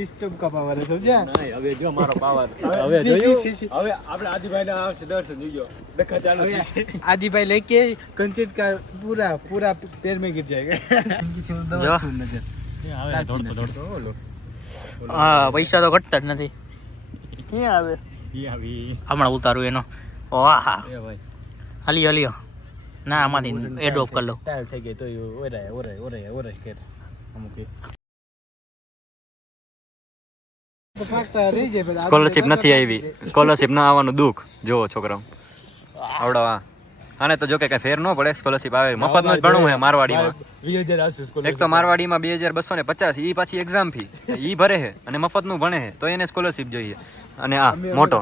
System કા power છે સમજ્યા? નહીં હવે જો મારો પાવર હવે જોયું હવે આપણે આદિભાઈને આવશે દર્શન જોજો દેખા ચાલુ છે आदि भाई लेके कंचेट का पूरा पूरा पैर में गिर जाएगा જો હવે દોડતો ઓલો હા પૈસા તો ઘટતા જ નથી ક્યાં આવે ઈ આવી હમણાં ઉતારું એનો વાહ એ ભાઈ હાલી હાલી ના આમાંથી એડોપ કરી લઉં ટાયર થઈ ગઈ તો ઓરે કે અમુક સ્કોલરશિપ નથી આવી સ્કોલરશિપ ના આવવાનું દુઃખ જો છોકરા આવડવા આને તો જો કે કઈ ફેર ન પડે સ્કોલરશિપ આવે મફત નું જ ભણવું હે મારવાડીમાં 2000 આવશે એક તો મારવાડીમાં 2250 ઈ પાછી એક્ઝામ ફી ઈ ભરે છે અને મફત નું ભણે છે તો એને સ્કોલરશિપ જોઈએ અને આ મોટો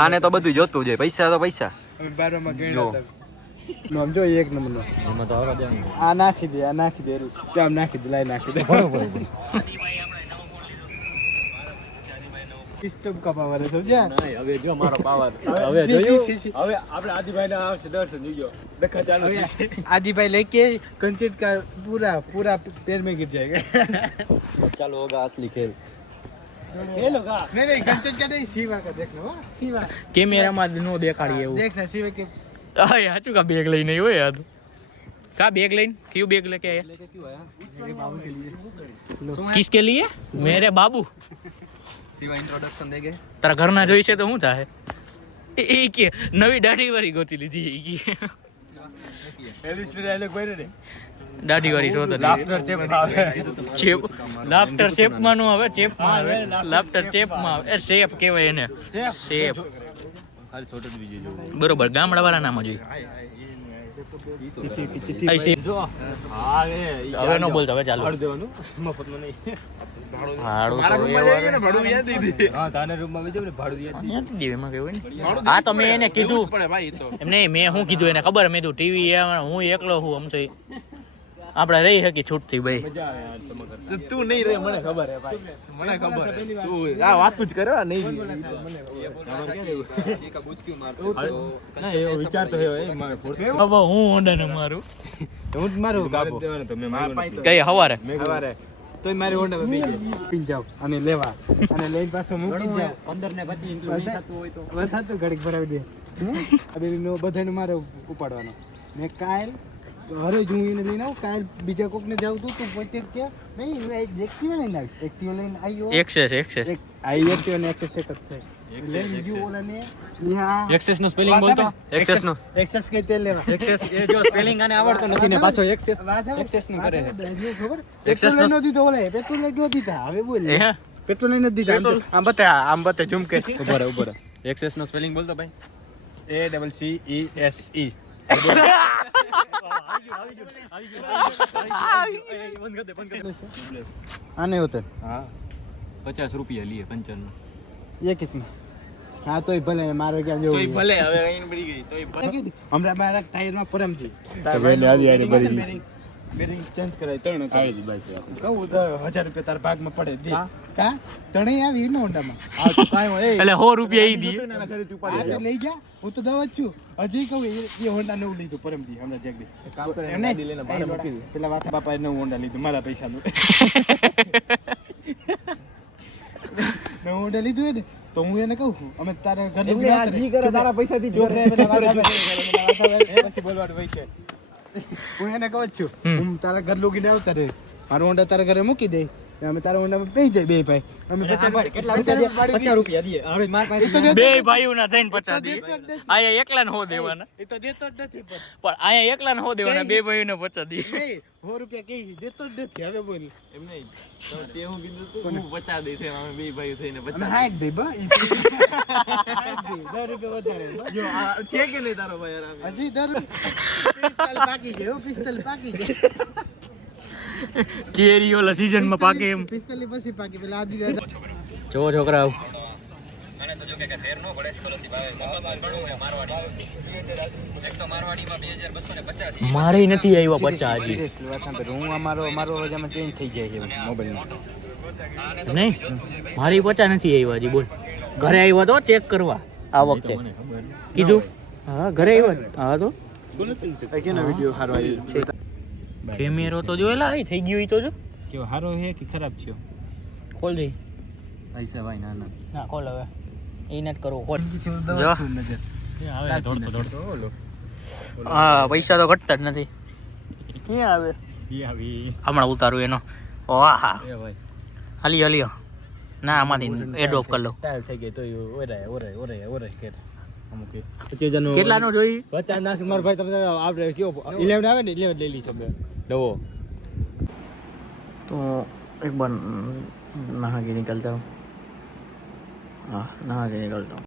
આને તો બધું જોતું જોઈએ પૈસા તો પૈસા અમે 12 માં ગણ્યા હતા નામ જો એક નંબર નો એમાં તો આવરા દેવાનું આ નાખી દે કેમ નાખી દે લાઈ નાખી દે બરોબર સિસ્ટમ કા પાવર છે સમજ્યા? નહીં હવે જો મારો પાવર હવે જોયું હવે આપણે આદિભાઈને આવશે દર્શન જોજો દેખા ચાલુ છે आदि भाई लेके कंचेट का पूरा पैर में गिर जाएगा ચાલો હોગા असली खेल खेल होगा नहीं कंचेट का नहीं शिवा का देख लो शिवा કેમેરામાં નો દેખાડી એવું देखना शिवा के હા સાચું કા બેગ લઈને હોય યાર કા બેગ લઈને ક્યું બેગ લેકે આયા लेके क्यों आया मेरे बाबू के लिए કિસકે लिए મેરે બાબુ शिवा इंट्रोडक्शन देगे તારા ઘરના જોઈ છે તો શું ચાહે એ કે નવી દાઢી વાળી ગોતી લીધી એ કે एलिस डायलॉग बोले रे દાઢી વાળી શોધ लाफ्टर चेप આવે ચેપ લાફ્ટર શેપમાં નો આવે ચેપમાં આવે લાફ્ટર ચેપમાં આવે એ શેપ કહેવાય એને શેપ ખાલી છોટો જ બીજો જો બરોબર ગામડા વાળા નામ જોઈ જો હા એ હવે નો બોલતો હવે ચાલુ ભાડું દેવાનું મફતમાં નહીં ભાડું તો એવા ભાડું યાદ દીધી હા તાને રૂમમાં બેજો ને ભાડું યાદ અહીંયાથી દીવેમાં કેવું ને આ તો મેં એને કીધું પડે ભાઈ તો એમ નહીં મેં શું કીધું એને ખબર મેં કીધું ટીવી હું એકલો હું આમ તો આપણે રહી શકી છૂટથી ભાઈ મજા આવે યાર તમે તું નહીં રે મને ખબર હે ભાઈ મને ખબર હે તું આ વાત જ કરવા નહીં ના એવો વિચાર તો હે એ મારે હવે હું ઓંડાને મારું હું જ મારું ગાબો તમે મારો કઈ હવારે સવારે તોય મારી હોન્ડા માં પી જાવ અને લેવા અને લઈને પાછો મૂકી જાવ 15 ને 25 ઇન્ક્લુડ નહીં થતું હોય તો વધાતું ઘડીક ભરાવી દે અબેનો બધાને મારે ઉપાડવાનો મેં કાલ હવે જ હું એને લઈને આવું કાલ બીજા કોકને જાવ તું પોતે કે નહીં એક્ટિવા લઈને આવીશ એક્ટિવા લઈને આવ્યો એક્સેસ એક આઈ એક્ટિવા ને એક્સેસ એક જ થાય લઈને ગયો ઓલાને ન્યા એક્સેસ નો સ્પેલિંગ બોલતો એક્સેસ નો એક્સેસ કે તેલ લેવા એક્સેસ એ જો સ્પેલિંગ આને આવડતો નથી ને પાછો એક્સેસ નું કરે છે ખબર Access પેટ્રોલ નો દીધો ઓલે પેટ્રોલ નો દીધા હવે બોલ હે પેટ્રોલ લઈને દીધા આમ બતા ઝૂમ કે ઉભો રહે એક્સેસ નો સ્પેલિંગ બોલતો ભાઈ ACCESE आने होते हाँ 50 रुपया लिए 55 ये कितना हाँ तो भले मारो क्या जो भले હવે અહીં પડી ગઈ તો હમણાં મારા ટાયર માં પરમ છે બેરિંગ ચેન્જ કરાય ત્રણ આવી બાઈ કહું તો 1000 રૂપિયા તાર ભાગ માં પડે દે કા ત્રણે આવી નો હોન્ડામાં આ તો કાઈ હોય એટલે 100 રૂપિયા ઈ દી આ તો લઈ જા હું તો દવા જ છું હજી કહું એ હોન્ડા નવું લીધું પરમજી હમણાં જગદી કામ કરે એમને લઈને ભાડે મૂકી દે પેલા વાથા બાપાએ નવું હોન્ડા લીધું મારા પૈસાનું નવું હોન્ડા લીધું ને તો હું એને કહું અમે તારા ઘર તારા પૈસાથી જો પછી બોલવાનું હોય છે હું એને કહું છું હું તારા ઘર લોગીને આવતા રે મારું હોન્ડા તારા ઘરે મૂકી દે અમે તારા હોન્ડામાં બેસી જાય બે ભાઈ અમે કેટલા 50 રૂપિયા દઈએ હવે માર પાસે બે ભાઈઓના થઈને 50 દી આયા એકલા ને હો દેવાના એ તો દેતો જ નથી પણ આયા એકલા ને હો દેવાના બે ભાઈઓને 50 દી નહીં 100 રૂપિયા કઈ દેતો જ નથી હવે બોલ એમ નહીં તે હું કીધું તું હું 50 દે છે અમે બે ભાઈઓ થઈને 50 અમે 60 દે બા 10 રૂપિયા વધારે જો આ છે કે નહીં તારો ભાઈ યાર હજી 10 રૂપિયા બાકી ગયો 45 બાકી ગયો કેરી ઓલા સીઝન માં પાકે એમ 45 પછી પાકી પેલા આદી દાદા જો છોકરાઓ મને તો જો કે ફેર નો પડે સ્કોલરશિપ આવે મફતમાં ભણવું છે મારવાડી એક તો મારવાડીમાં 2250 મારે નથી આવ્યા 50 હજી હું મારો રજામાં ચેન્જ થઈ જાય છે મોબાઈલ નહીં મારી 50 નથી આવ્યા હજી બોલ ઘરે આવ્યા તો ચેક કરવા આ વખતે કીધું હા ઘરે આવ્યા હા તો કેનો વિડિયો હારો આવ્યો કેમેરો તો જોયેલા થઈ ગયો ઈ તો જો કેવો હારો હે કે ખરાબ થયો ખોલ દે પૈસા ભાઈ ના ના ના ખોલ હવે એ નથી કરવું ખોલ આવે દોડતો દોડતો ઓલો હા પૈસા તો ઘટતા જ નથી ક્યાં આવે હમણાં ઉતારું એનો વાહ હા એ ભાઈ હાલી ના આમાંથી એડ ઓફ કરી લઉં ટાયર થઈ ગઈ તો ઓરે કે અમુક કેટલાનો જોઈ 50 નાખ માર ભાઈ તમને આપણે કયો 11 આવે ને 11 લઈ લીધો બે નવો तो एक बार नहा के निकलता हूँ हाँ नहा के निकलता हूँ